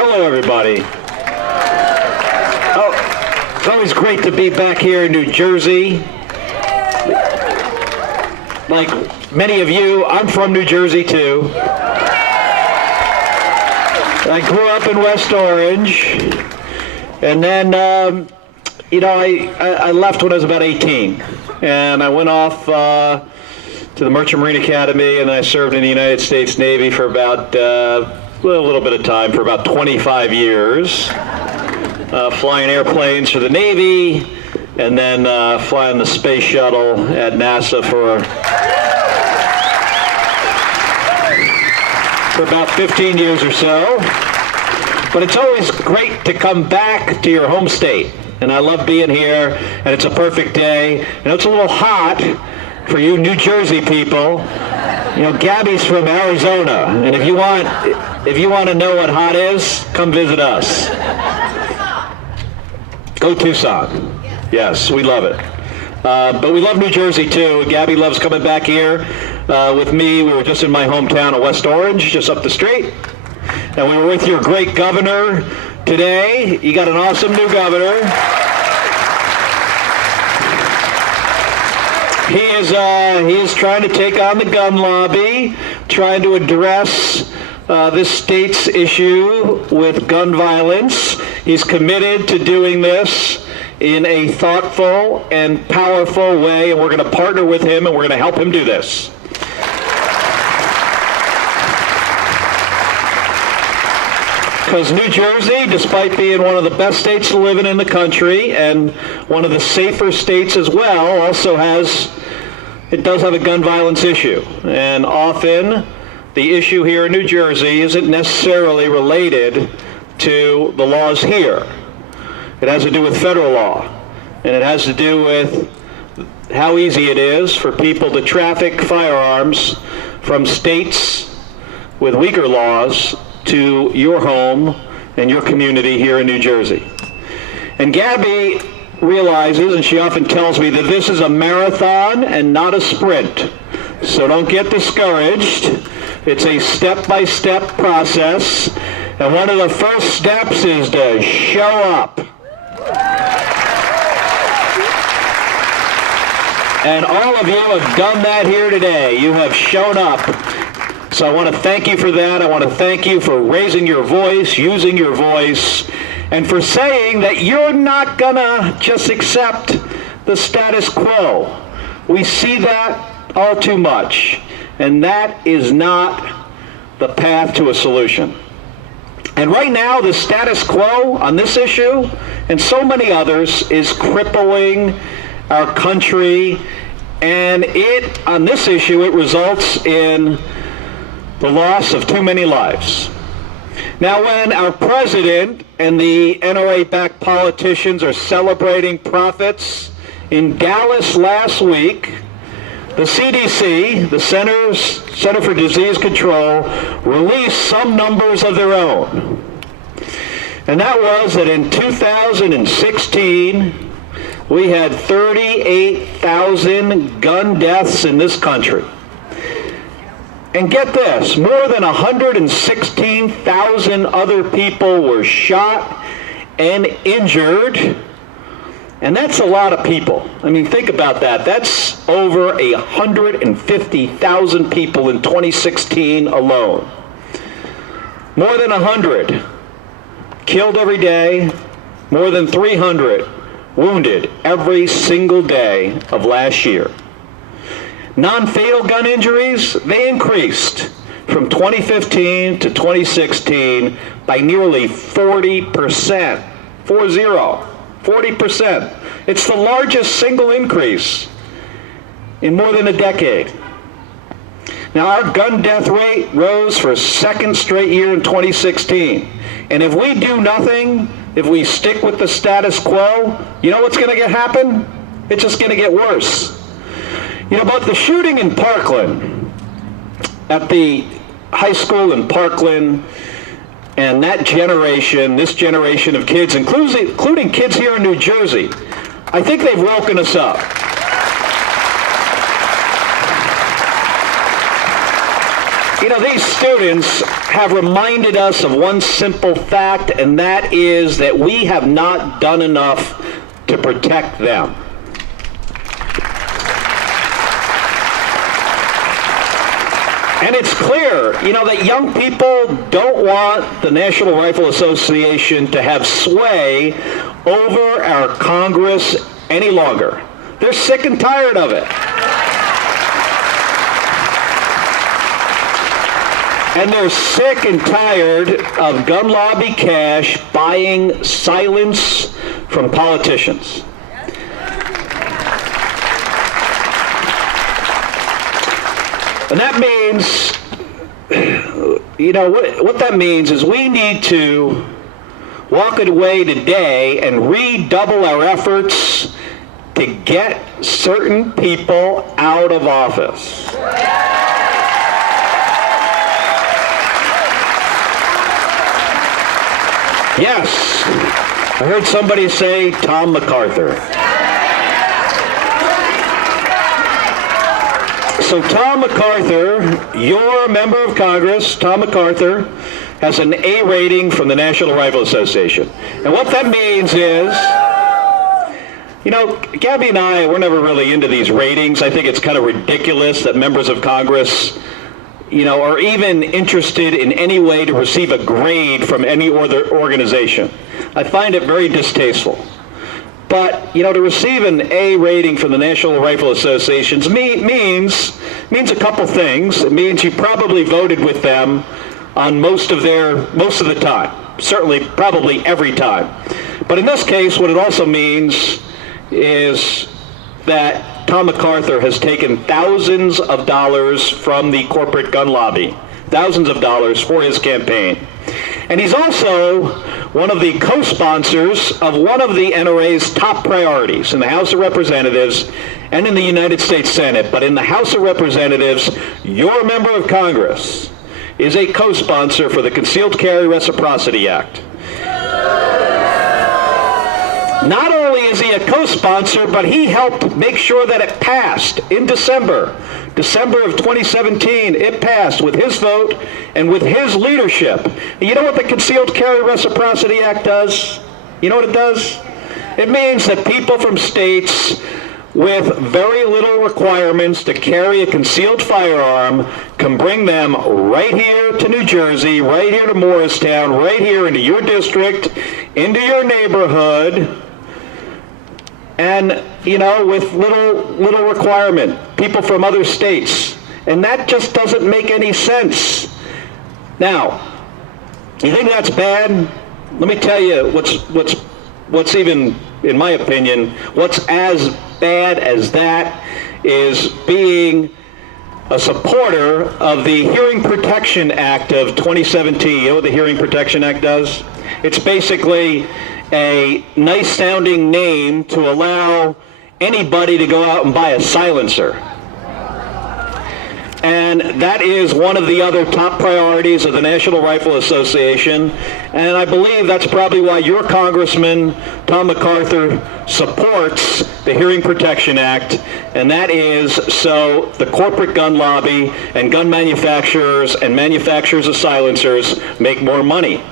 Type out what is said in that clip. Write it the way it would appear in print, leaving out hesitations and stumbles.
Hello, everybody. Oh, it's always great to be back here in New Jersey. Like many of you, I'm from New Jersey, too. I grew up in West Orange, and then, I left when I was about 18, and I went off to the Merchant Marine Academy, and I served in the United States Navy for about a little bit of time, for about 25 years, flying airplanes for the Navy, and then flying the space shuttle at NASA for about 15 years or so. But it's always great to come back to your home state, and I love being here, and it's a perfect day. And it's a little hot for you New Jersey people. You know, Gabby's from Arizona, and if you want to know what hot is, come visit us. Go Tucson. Yes, we love it. But we love New Jersey too. Gabby loves coming back here with me. We were just in my hometown of West Orange, just up the street. And we were with your great governor today. You got an awesome new governor. He is trying to take on the gun lobby, trying to address this state's issue with gun violence. He's committed to doing this in a thoughtful and powerful way, and we're going to partner with him, and we're going to help him do this. Because New Jersey, despite being one of the best states to live in the country, and one of the safer states as well, also does have a gun violence issue. And often, the issue here in New Jersey isn't necessarily related to the laws here. It has to do with federal law, and it has to do with how easy it is for people to traffic firearms from states with weaker laws to your home and your community here in New Jersey. And Gabby realizes, and she often tells me, that this is a marathon and not a sprint. So don't get discouraged. It's a step-by-step process. And one of the first steps is to show up. And all of you have done that here today. You have shown up. So I want to thank you for that. I want to thank you for raising your voice, using your voice, and for saying that you're not going to just accept the status quo. We see that all too much, and that is not the path to a solution. And right now, the status quo on this issue and so many others is crippling our country, and on this issue, it results in the loss of too many lives. Now, when our president and the NRA-backed politicians are celebrating profits in Dallas last week, the CDC, the Center for Disease Control, released some numbers of their own. And that was that in 2016, we had 38,000 gun deaths in this country. And get this, more than 116,000 other people were shot and injured. And that's a lot of people. I mean, think about that. That's over 150,000 people in 2016 alone. More than 100 killed every day, more than 300 wounded every single day of last year. Non-fatal gun injuries, they increased from 2015 to 2016 by nearly 40%. 40%. It's the largest single increase in more than a decade. Now, our gun death rate rose for a second straight year in 2016. And if we do nothing, if we stick with the status quo, you know what's going to happen? It's just going to get worse. You know, about the shooting in Parkland, at the high school in Parkland, and that generation, this generation of kids, including kids here in New Jersey, I think they've woken us up. You know, these students have reminded us of one simple fact, and that is that we have not done enough to protect them. And it's clear, that young people don't want the National Rifle Association to have sway over our Congress any longer. They're sick and tired of it. And they're sick and tired of gun lobby cash buying silence from politicians. And that means, what that means is we need to walk away today and redouble our efforts to get certain people out of office. Yes, I heard somebody say Tom MacArthur. So Tom MacArthur, your member of Congress, Tom MacArthur, has an A rating from the National Rifle Association. And what that means is, Gabby and I, we're never really into these ratings. I think it's kind of ridiculous that members of Congress, are even interested in any way to receive a grade from any other organization. I find it very distasteful. But, to receive an A rating from the National Rifle Association means a couple things. It means you probably voted with them on most of the time. Certainly, probably every time. But in this case, what it also means is that Tom MacArthur has taken thousands of dollars from the corporate gun lobby. Thousands of dollars for his campaign. And he's also one of the co-sponsors of one of the NRA's top priorities in the House of Representatives and in the United States Senate. But in the House of Representatives, your member of Congress is a co-sponsor for the Concealed Carry Reciprocity Act. Not only is he a co-sponsor, but he helped make sure that it passed in December of 2017. It passed with his vote and with his leadership. And you know what the Concealed Carry Reciprocity Act does? You know what it does? It means that people from states with very little requirements to carry a concealed firearm can bring them right here to New Jersey, right here to Moorestown, right here into your district, into your neighborhood, and, with little requirement, people from other states. And that just doesn't make any sense. Now, you think that's bad? Let me tell you what's even, in my opinion, what's as bad as that is being a supporter of the Hearing Protection Act of 2017. You know what the Hearing Protection Act does? It's basically a nice-sounding name to allow anybody to go out and buy a silencer. And that is one of the other top priorities of the National Rifle Association. And I believe that's probably why your Congressman, Tom MacArthur, supports the Hearing Protection Act. And that is so the corporate gun lobby and gun manufacturers and manufacturers of silencers make more money.